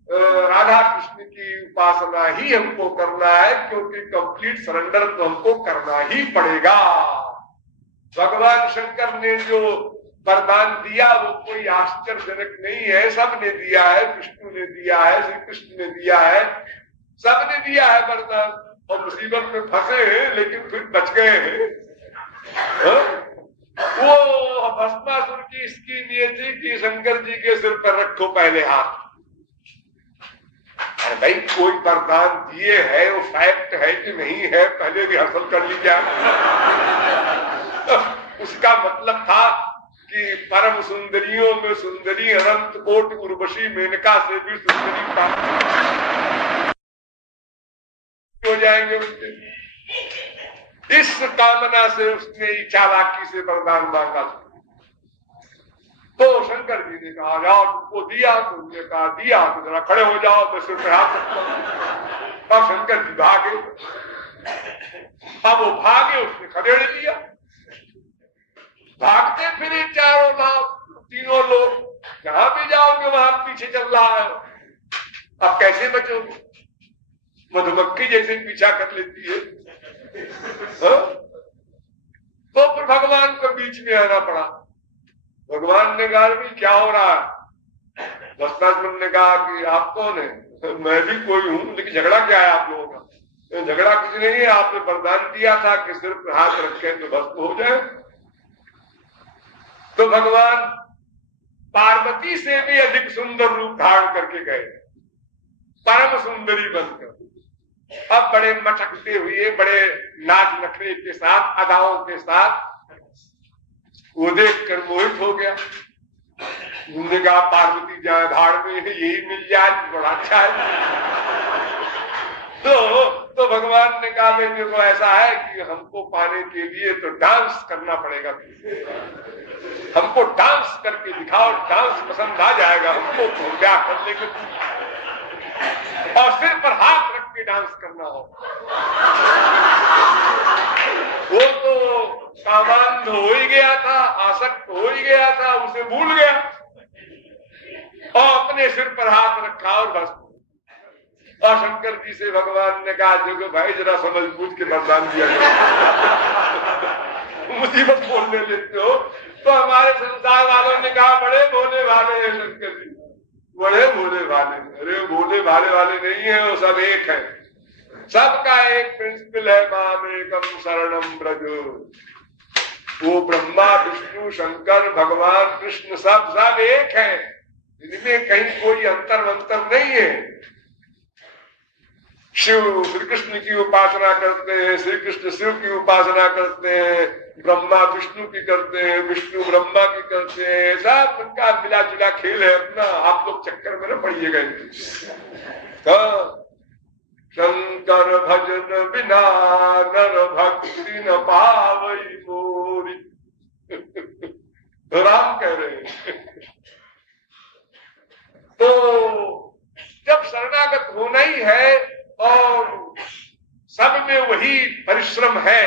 राधा कृष्ण की उपासना ही हमको करना है, क्योंकि कंप्लीट सरेंडर तो हमको करना ही पड़ेगा। भगवान शंकर ने जो वरदान दिया वो कोई आश्चर्यजनक नहीं है, सबने दिया है। विष्णु ने दिया है, श्री कृष्ण ने दिया है, सबने दिया है वरदान। और मुसीबत में फंसे हैं लेकिन फिर बच गए हैं। वो भस्मासुर की स्कीम ये थी कि शंकर जी के सिर पर रखो पहले हाथ। अरे भाई कोई वरदान दिए है, वो फैक्ट है कि नहीं है, पहले भी हासिल कर ली जाए। उसका मतलब था कि परम सुंदरियों में सुंदरी अनंत कोट उर्वशी मेनका से भी सुंदरी हो जाएंगे उसके। इस कामना से उसने चालाकी से वरदान मांगा। तो शंकर जी ने कहा जाओ, तुमको दिया, तुमने कहा दिया तो जरा खड़े हो जाओ, तो सिर पे हाथ रखो। और शंकर जी भागे। अब वो भागे, उसने खदेड़ लिया। भागते फिरे चारों तीनों लोग, जहां भी जाओगे वहां पीछे चल रहा है। अब कैसे बचोगे? मधुमक्खी जैसे पीछा कर लेती है। तो फिर भगवान को बीच में आना पड़ा। भगवान ने कहा भी क्या हो रहा है? भस्मासुर ने कहा कि आप कौन है? मैं भी कोई हूं, लेकिन झगड़ा क्या है आप लोगों का? झगड़ा कुछ नहीं है, आपने वरदान दिया था कि सिर्फ हाथ रखें तो भस्म हो जाए। तो भगवान पार्वती से भी अधिक सुंदर रूप धारण करके गए, परम सुंदरी बनकर। अब बड़े मटकते हुए, बड़े नाच नखरे के साथ, अदाओं के साथ, वो देखकर मोहित हो गया। उन्होंने कहा पार्वती जाए भाड़ में, यही मिल जाए बड़ा अच्छा है। तो भगवान ने कहा देखो ऐसा है कि हमको पाने के लिए तो डांस करना पड़ेगा, हमको डांस करके दिखाओ, डांस पसंद आ जाएगा हमको तो क्या कर लेंगे। और सिर पर हाथ रख के डांस करना हो। वो तो कामांध हो ही गया था, आसक्त हो ही गया था, उसे भूल गया और अपने सिर पर हाथ रखा और बस। और शंकर जी से भगवान ने कहा देखो भाई जरा समझ बूझ के वरदान दिया मुसीबत बोलने लेते हो। तो हमारे संसार वालों ने कहा बड़े भोले भाले हैं शंकर जी, बड़े भोले भाले। अरे भोले भाले वाले नहीं है, वो सब एक है। सबका एक प्रिंसिपल है, मामेकम शरणम ब्रज। वो ब्रह्मा विष्णु शंकर भगवान कृष्ण सब एक है, इनमें कहीं कोई अंतर नहीं है। शिव श्री कृष्ण की उपासना करते हैं, श्री कृष्ण शिव की उपासना करते हैं, ब्रह्मा विष्णु की करते हैं, विष्णु ब्रह्मा की करते हैं, सब उनका मिला जुला खेल है अपना। आप लोग चक्कर में न पड़िएगा। शंकर भजन बिना नर भक्ति न पावई मोरी। राम कह रहे हैं। तो जब शरणागत होना ही है और सब में वही परिश्रम है,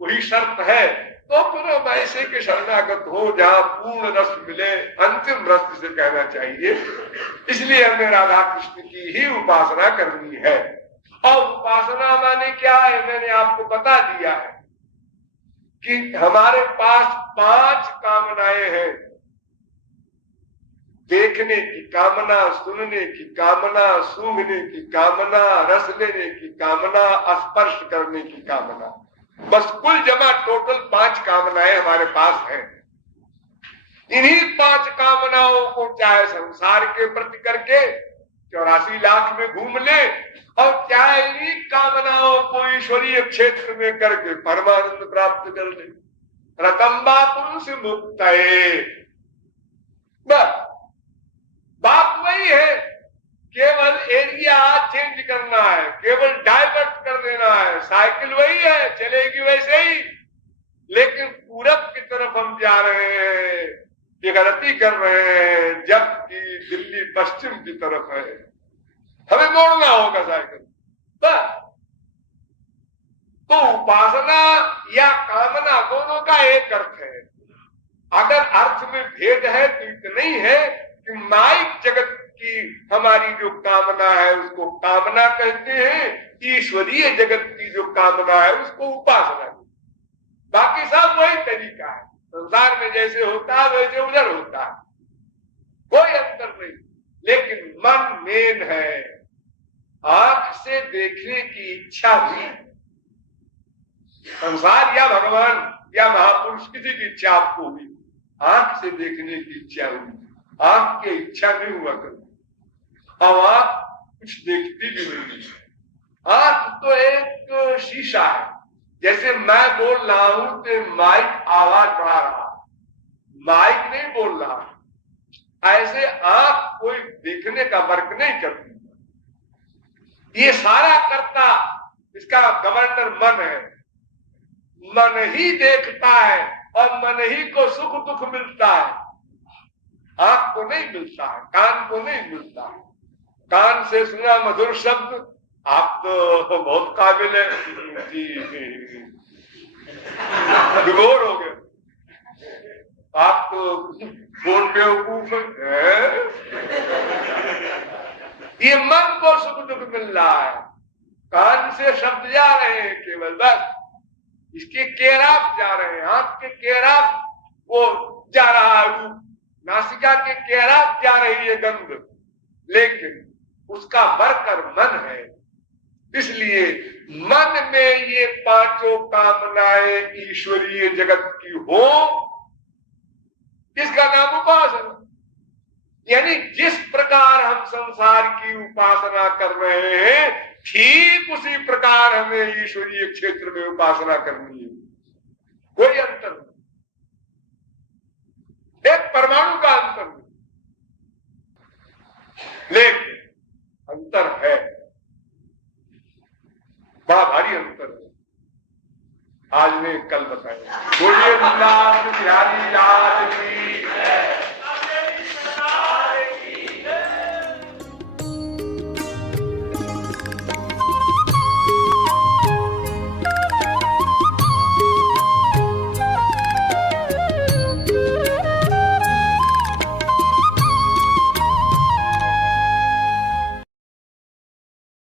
वही शर्त है, तो फिर हम ऐसे के शरणागत हो जहां पूर्ण रस मिले, अंतिम रस जिसे कहना चाहिए। इसलिए हमें राधा कृष्ण की ही उपासना करनी है। और उपासना माने क्या है, मैंने आपको बता दिया है कि हमारे पास 5 कामनाएं हैं। देखने की कामना, सुनने की कामना, सूंघने की कामना, रस लेने की कामना, स्पर्श करने की कामना, बस कुल जमा टोटल 5 कामनाएं हमारे पास हैं। इन्हीं 5 कामनाओं को चाहे संसार के प्रति करके 84 लाख में घूम ले, और चाहे इन्हीं कामनाओं को ईश्वरीय क्षेत्र में करके परमानंद प्राप्त कर ले। रतम्बा पुरुष मुक्त बस बात वही है, केवल एरिया चेंज करना है, केवल डाइवर्ट कर देना है। साइकिल वही है, चलेगी वैसे ही, लेकिन पूरब की तरफ हम जा रहे हैं, ये गलती कर रहे हैं, जबकि दिल्ली पश्चिम की तरफ है। हमें मोड़ना होगा साइकिल बस। तो उपासना या कामना दोनों का एक अर्थ है। अगर अर्थ में भेद है तो इतना ही है कि माइक जगत की हमारी जो कामना है उसको कामना कहते हैं, ईश्वरीय जगत की जो कामना है उसको उपासना। बाकी सब वही तरीका है, संसार में जैसे होता है वैसे उधर होता है, कोई अंतर नहीं। लेकिन मन मेन है, आंख से देखने की इच्छा भी, संसार या भगवान या महापुरुष किसी की इच्छा आपको हुई, आंख से देखने की इच्छा हुई, आंख की इच्छा नहीं हुआ करती। अब आंख कुछ देखती भी नहीं है। आंख तो एक शीशा है, जैसे मैं बोल रहा हूं तो माइक आवाज बढ़ा रहा, माइक नहीं बोल रहा, ऐसे आंख कोई देखने का वर्क नहीं करती। ये सारा कर्ता, इसका गवर्नर मन है, मन ही देखता है और मन ही को सुख दुख मिलता है, आंख को नहीं मिलता है, कान को नहीं मिलता है। कान से सुना मधुर शब्द, आप तो बहुत काबिल है जी, विभोर हो गए आप तो, बहुत बेवकूफ है। ये मन को सुख दुख मिल रहा है, कान से शब्द जा रहे हैं केवल, बस इसके केराप जा रहे हैं, आंख के केराप वो जा रहा है रूप, नासिका के केराप जा रही है गंध, लेकिन उसका वर्कर मन है। इसलिए मन में ये 5 कामनाएं ईश्वरीय जगत की हो, इसका नाम उपासना। यानी जिस प्रकार हम संसार की उपासना कर रहे हैं, ठीक उसी प्रकार हमें ईश्वरीय क्षेत्र में उपासना करनी है, कोई अंतर नहीं, एक परमाणु का अंतर नहीं, लेकिन अंतर है, बड़ा भारी अंतर है। आज ने कल बताया। बोलिए नाथ बिहारी लाल की